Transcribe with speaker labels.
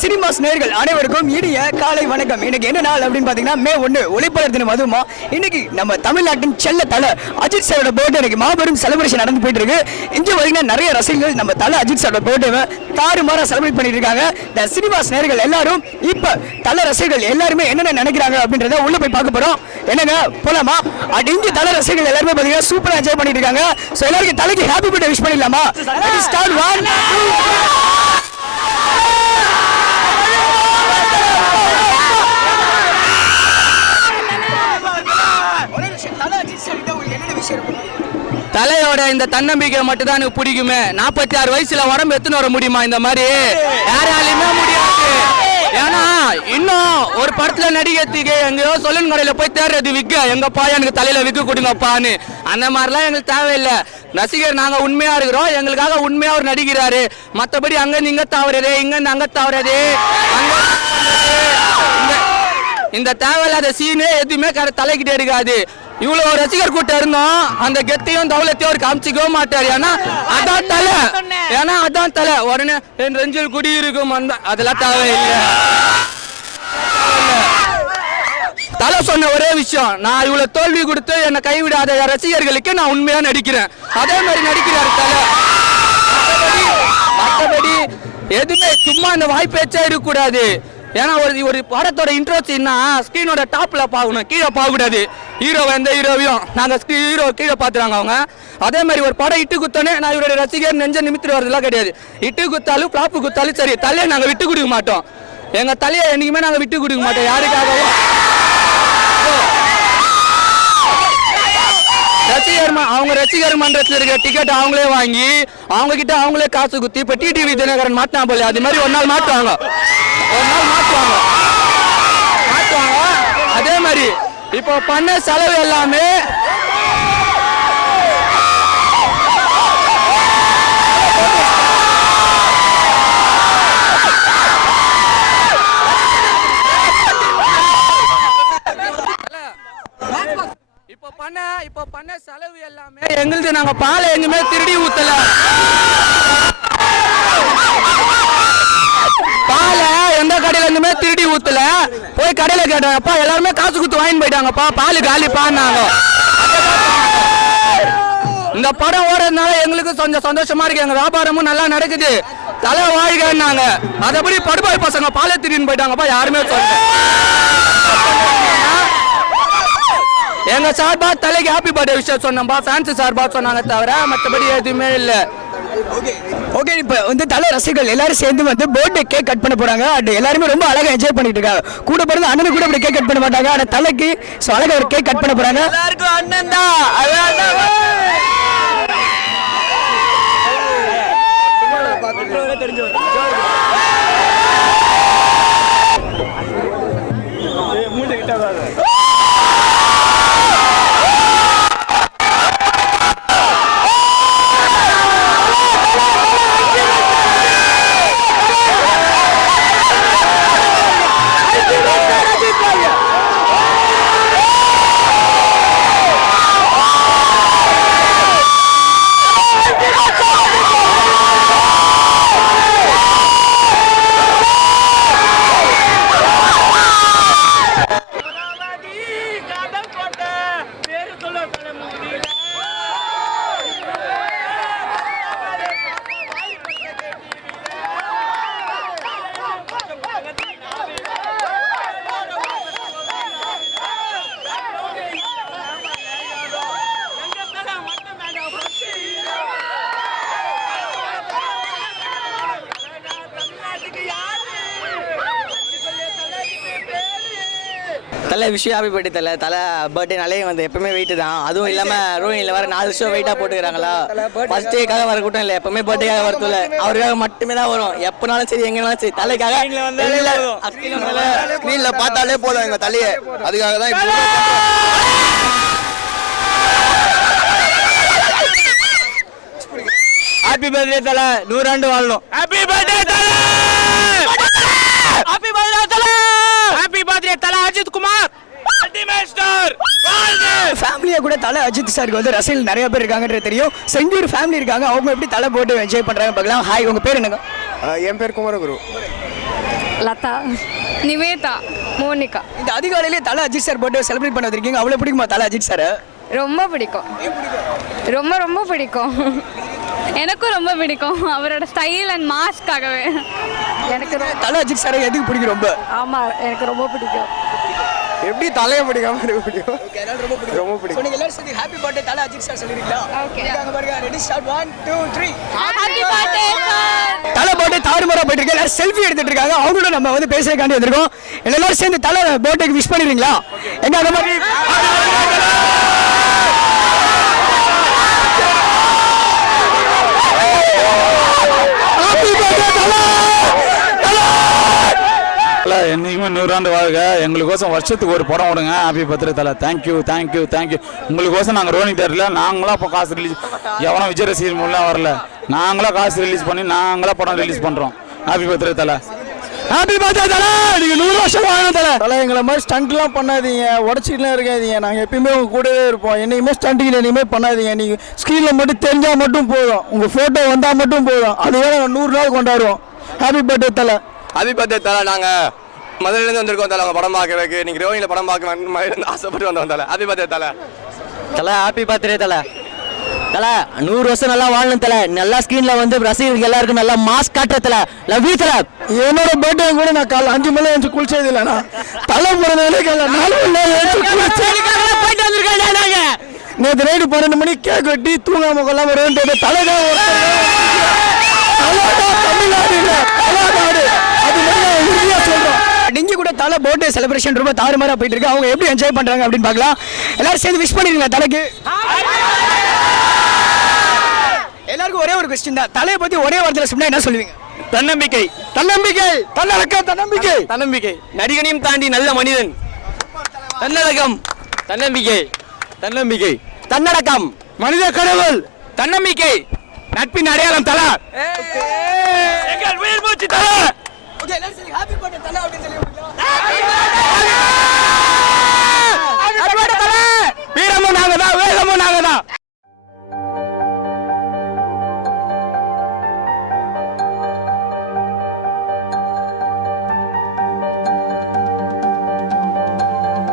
Speaker 1: Cinemas நேர்கள் அனைவருக்கும் இனிய காலை வணக்கம். இன்னைக்கு என்ன நாள் அப்படின்னு பாத்தீங்கன்னா மே ஒன்று ஒளிப்பலர் தினம். அதுவுமா இன்னைக்கு நம்ம தமிழ்நாட்டின் செல்ல தலை அஜித் சாரோட பர்த்டே இன்னைக்கு மாபெரும் செலிப்ரேஷன் நடந்து போயிட்டு இருக்கு இங்கே பார்த்தீங்கன்னா நிறைய ரசிகர்கள் நம்ம தலை அஜித் சாரோட பர்த்டேவை தாறுமாறா செலிப்ரேட் பண்ணிட்டு இருக்காங்க. இந்த சினிமாஸ் நேர்கள் எல்லாரும் இப்போ தலை ரசிகர்கள் எல்லாருமே என்னென்ன நினைக்கிறாங்க அப்படின்றத உள்ள போய் பார்க்க போறோம். என்னங்க போலாமா? அண்ட் இங்கே தலை ரசிகர்கள் எல்லாருமே பார்த்தீங்கன்னா சூப்பராக என்ஜாய் பண்ணிட்டு இருக்காங்க. ஸோ எல்லாருக்கும் தலைக்கு ஹாப்பி பர்த்டே விஷ் பண்ணிடலாமா? ஸ்டார்ட் ஒன்
Speaker 2: தலையோட இந்த தன்னம்பிக்கை மட்டும் தான் எனக்கு பிடிக்குமே. நாற்பத்தி ஆறு வயசுல உடம்பு எத்துன்னு வர முடியுமா இந்த மாதிரி? யாராலையுமே முடியாது. ஏன்னா இன்னும் ஒரு படத்துல நடிக்கிறதுக்கு எங்கேயோ சொல்லன் கடையில போய் தேடுறது விக்க. எங்கப்பா எனக்கு தலையில விக்கு கொடுங்கப்பான்னு. அந்த மாதிரிலாம் எங்களுக்கு தேவையில்லை. ரசிகர் நாங்க உண்மையா இருக்கிறோம். எங்களுக்காக உண்மையா அவர் நடிக்கிறாரு. மத்தபடி அங்க இங்க தவறது இங்க அங்க தவறது இந்த- தேவையில்லாத சீனே எதுவுமே கர தலைக்கிட்டே இருக்காது இவ்வளவு ரசிகர் கூட்டம் இருந்தோம். அந்த கெத்தையும் தவளத்தையும் அவர் காமிச்சிக்கவே மாட்டார். ஏன்னா அதான் தலை. ஏன்னா அதான் தலை. உடனே என் ரெஞ்சில் குடி இருக்கும் அந்த அதெல்லாம் தேவையில்லை. தலை சொன்ன ஒரே விஷயம் நான் இவ்வளவு தோல்வி கொடுத்து என்னை கைவிடாத ரசிகர்களுக்கு நான் உண்மையா நடிக்கிறேன். அதே மாதிரி நடிக்கிறார் தலை. மற்றபடி எதுவுமே சும்மா இந்த வாய்ப்பேச்சா இருக்கக்கூடாது ஏன்னா ஒரு ஒரு படத்தோட இன்ட்ரோ ஸ்க்ரீனோட டாப்பில் பார்க்கணும் கீழே பார்க்கக்கூடாது ஹீரோ எந்த ஹீரோவையும் நாங்கள் ஹீரோ கீழே பார்த்துறாங்க அவங்க. அதே மாதிரி ஒரு படம் இட்டு குத்தோன்னே நான் இவருடைய ரசிகர் நெஞ்ச நிமித்திட்டு வரதுலாம் கிடையாது. இட்டு குத்தாலும் ஃப்ளாப்பு குத்தாலும் சரி தலையை நாங்கள் விட்டு கொடுக்க மாட்டோம். எங்கள் தலையை என்றைக்குமே நாங்கள் விட்டு கொடுக்க மாட்டோம். யாருக்காகவும்? ரசிகர் அவங்க ரசிகர் மன்றத்தில் இருக்க டிக்கெட் அவங்களே வாங்கி அவங்க கிட்ட அவங்களே காசு குத்தி இப்போ டிடிவி தினகரன் மாட்டினா போல. அது மாதிரி ஒரு நாள் மாட்டுவாங்க. ஒரு நாள் அதே மாதிரி இப்போ பண்ண செலவு எல்லாமே இப்போ பண்ண இப்போ பண்ண செலவு எல்லாமே எங்களுது நாங்க பாலை எங்குமே திருடி ஊத்தல. பாலை கடையில இருந்துமே திருடி ஊத்துல. போய் கடையில கேட்டாங்கப்பா எல்லாருமே காசு கொடுத்து வாங்கிட்டு போயிட்டாங்கப்பா. பால் காலிப்பான்னாங்க இந்த படம் ஓடுறதுனால எங்களுக்கு கொஞ்சம் சந்தோஷமா இருக்கு. எங்க வியாபாரமும் நல்லா நடக்குது. தலை வாழ்கன்னாங்க அதபடி படுபாய் பசங்க பாலை திருடின்னு போயிட்டாங்கப்பா யாருமே சொல்ல எங்க சார்பா தலைக்கு ஹாப்பி பர்த்டே விஷயம் சொன்னோம்பா ஃபேன்ஸ் சார்பா சொன்னாங்க தவிர மற்றபடி எதுவுமே இல்லை.
Speaker 1: ஓகே இப்போ வந்து தலை ரசிகர்கள் எல்லாரும் சேர்ந்து வந்து பர்த்டே கேக் கட் பண்ண போறாங்க. அண்ட் எல்லாருமே ரொம்ப அழகா என்ஜாய் பண்ணிட்டு இருக்காங்க. கூட பிறந்த அண்ணனு கூட இப்படி கேக் கட் பண்ண மாட்டாங்க. ஆனா தலைக்கு ஸோ அழகா ஒரு கேக் கட் பண்ண போறாங்க. எல்லாருக்கும் அண்ணன் தான்.
Speaker 3: தலை விஷயம் ஹாப்பி பர்த்டே தலை. தலை பர்த்டேனாலே வந்து எப்பவுமே வெயிட் தான். அதுவும் இல்லாம ரோஹினில் வர நாலு வருஷம் வெயிட்டா போட்டுக்கிறாங்களா? ஃபர்ஸ்ட் டேக்காக வர கூட்டம் இல்லை. எப்பவுமே பர்த்டேக்காக வரது இல்லை அவருக்காக மட்டுமே தான் வரும். எப்பனாலும் சரி எங்கனாலும் சரி. தலைக்காக
Speaker 4: ஸ்க்ரீன்ல பார்த்தாலே போதும் எங்க தலையை. அதுக்காக தான் இப்போ
Speaker 2: ஹாப்பி பர்த்டே தலை. நூறாண்டு வாழணும். Happy birthday Thala happy birthday Thala happy birthday Thala Ajith Kumar ultimate
Speaker 1: ஃபேமிலியா கூட தலை அஜித் சாருக்கு வந்து ரசிகர்கள் நிறைய பேர் இருக்காங்கன்றது தெரியும். செஞ்சூர் ஃபேமிலி இருக்காங்க. அவங்க எப்படி தலை போட்டு என்ஜாய் பண்றாங்க பார்க்கலாம். ஹாய் உங்க பேர் என்னங்க?
Speaker 4: என் பேர் குமரகுரு.
Speaker 5: லதா. நிவேதா. மோனிகா.
Speaker 1: இந்த அதிகாலையிலே தலை அஜித் சார் பர்த்டே செலிப்ரேட் பண்ண வந்திருக்கீங்க. அவ்வளோ பிடிக்குமா தலை அஜித் சார்
Speaker 5: ரொம்ப பிடிக்கும். ரொம்ப ரொம்ப பிடிக்கும். எனக்கும் ரொம்ப பிடிக்கும். அவரோட ஸ்டைல் அண்ட் மாஸ்க்காகவே எனக்கு
Speaker 1: தலை அஜித் சாரை எதுக்கு பிடிக்கும் ரொம்ப?
Speaker 5: ஆமாம் எனக்கு ரொம்ப பிடிக்கும்.
Speaker 4: எப்படி தலையை பிடிக்காம இருக்க முடியும்?
Speaker 1: ரொம்ப பிடிக்கும். ரொம்ப பிடிக்கும். நீங்க எல்லாரும் சேர்ந்து happy birthday Thala Ajith sir சொல்லிருக்கீங்களா?
Speaker 5: Okay.
Speaker 1: அங்க பாருங்க ரெடி ஸ்டார்ட் 1 2 3
Speaker 5: ஹாப்பி பர்த்டே
Speaker 1: தலை தாறுமாறா போயிட்டு இருக்கு எல்லாரும் செல்ஃபி எடுத்துட்டு இருக்காங்க. அவங்களோட நம்ம வந்து பேசுறதுக்காண்டி வந்திருக்கோம். எல்லாரும் சேர்ந்து தலை பர்த்டேக்கு விஷ் பண்ணிடுறீங்களா? எங்க அந்த மாதிரி தல
Speaker 6: என்னைக்குமே நூறாண்டு வாழ்க. எங்களுக்கோசம் வருஷத்துக்கு ஒரு படம் விடுங்க. Happy birthday Thala. Thank you thank you thank you உங்களுக்கோசம் நாங்கள் ரோனி தேட்டரில் நாங்களாம் இப்போ காசு ரிலீஸ் எவனும் விஜய் ரசிகர் மூலம் வரல. நாங்களாம் காசு ரிலீஸ் பண்ணி நாங்களாம் படம் ரிலீஸ் பண்ணுறோம் happy birthday Thala.
Speaker 1: Happy birthday Thala. நீங்க நூறு வருஷம் வாழணும் தல.
Speaker 7: தலை எங்களை மாதிரி ஸ்டண்ட்லாம் பண்ணாதீங்க. உடச்சிக்கலாம் இருக்காதீங்க. நாங்கள் எப்பயுமே உங்க கூடவே இருப்போம். என்னைக்குமே ஸ்டண்ட்டுக்கு என்னைக்குமே பண்ணாதீங்க. நீங்கள் ஸ்க்ரீனில் மட்டும் தெரிஞ்சால் மட்டும் போதும். உங்கள் ஃபோட்டோ வந்தால் மட்டும் போதும். அதுவே நாங்கள் நூறு நாள் கொண்டாடுவோம். Happy birthday Thala.
Speaker 4: Happy birthday Thala. நாங்க மதுரையிலேருந்து வந்திருக்கோம் தலை உங்க படம் பார்க்கறதுக்கு. நீங்க ரோஹினில படம் பார்க்க வந்து மதுரையில ஆசைப்பட்டு வந்தோம் தலை. ஹாப்பி பர்த்டே தலை.
Speaker 3: தலை ஹாப்பி பர்த்டே தலை. தலை நூறு வருஷம் நல்லா வாழணும் தலை. நல்லா ஸ்க்ரீனில் வந்து ரசிகர்கள் எல்லாருக்கும் நல்லா மாஸ்க் காட்டுற தலை. லவ் யூ தலை.
Speaker 7: என்னோட பர்த்டே கூட நான் காலைல அஞ்சு மணி எழுந்து குளிச்சது இல்லைண்ணா தலை பிறந்தவனே காலைல நாலு மணி நேரம்
Speaker 3: போயிட்டு வந்திருக்கோம் நாங்க.
Speaker 7: நேற்று நைட்டு பன்னெண்டு மணி கேக் வெட்டி தூங்காம கொள்ளாம ரெண்டு தலை தான் தமிழ்நாடு இல்லை தலைநாடு அது நான் உறுதியாக சொல்கிறோம்
Speaker 1: இங்க கூட தலை பர்த்டே செலிப்ரேஷன் ரொம்ப தாறுமாறா போயிட்டு இருக்கு அவங்க எப்படி என்ஜாய் பண்றாங்க அப்படின்னு பார்க்கலாம். எல்லாரும் சேர்ந்து விஷ் பண்ணிருக்கீங்களா தலைக்கு. எல்லாருக்கும் ஒரே ஒரு கொஸ்டின் தான். தலையை பத்தி ஒரே வார்த்தையில சொன்னா என்ன சொல்லுவீங்க?
Speaker 2: தன்னம்பிக்கை.
Speaker 1: தன்னம்பிக்கை. தன்னடக்கம் தன்னம்பிக்கை.
Speaker 2: தன்னம்பிக்கை. நடிகனையும் தாண்டி நல்ல மனிதன். தன்னடக்கம் தன்னம்பிக்கை. தன்னம்பிக்கை.
Speaker 1: தன்னடக்கம்.
Speaker 2: மனித கடவுள். தன்னம்பிக்கை. நட்பின் அடையாளம் தலா. எங்கள் உயிர் மூச்சு தலா.
Speaker 1: எல்லாரும் சரி ஹாப்பி பர்த்டே தலை அப்படின்னு சொல்லி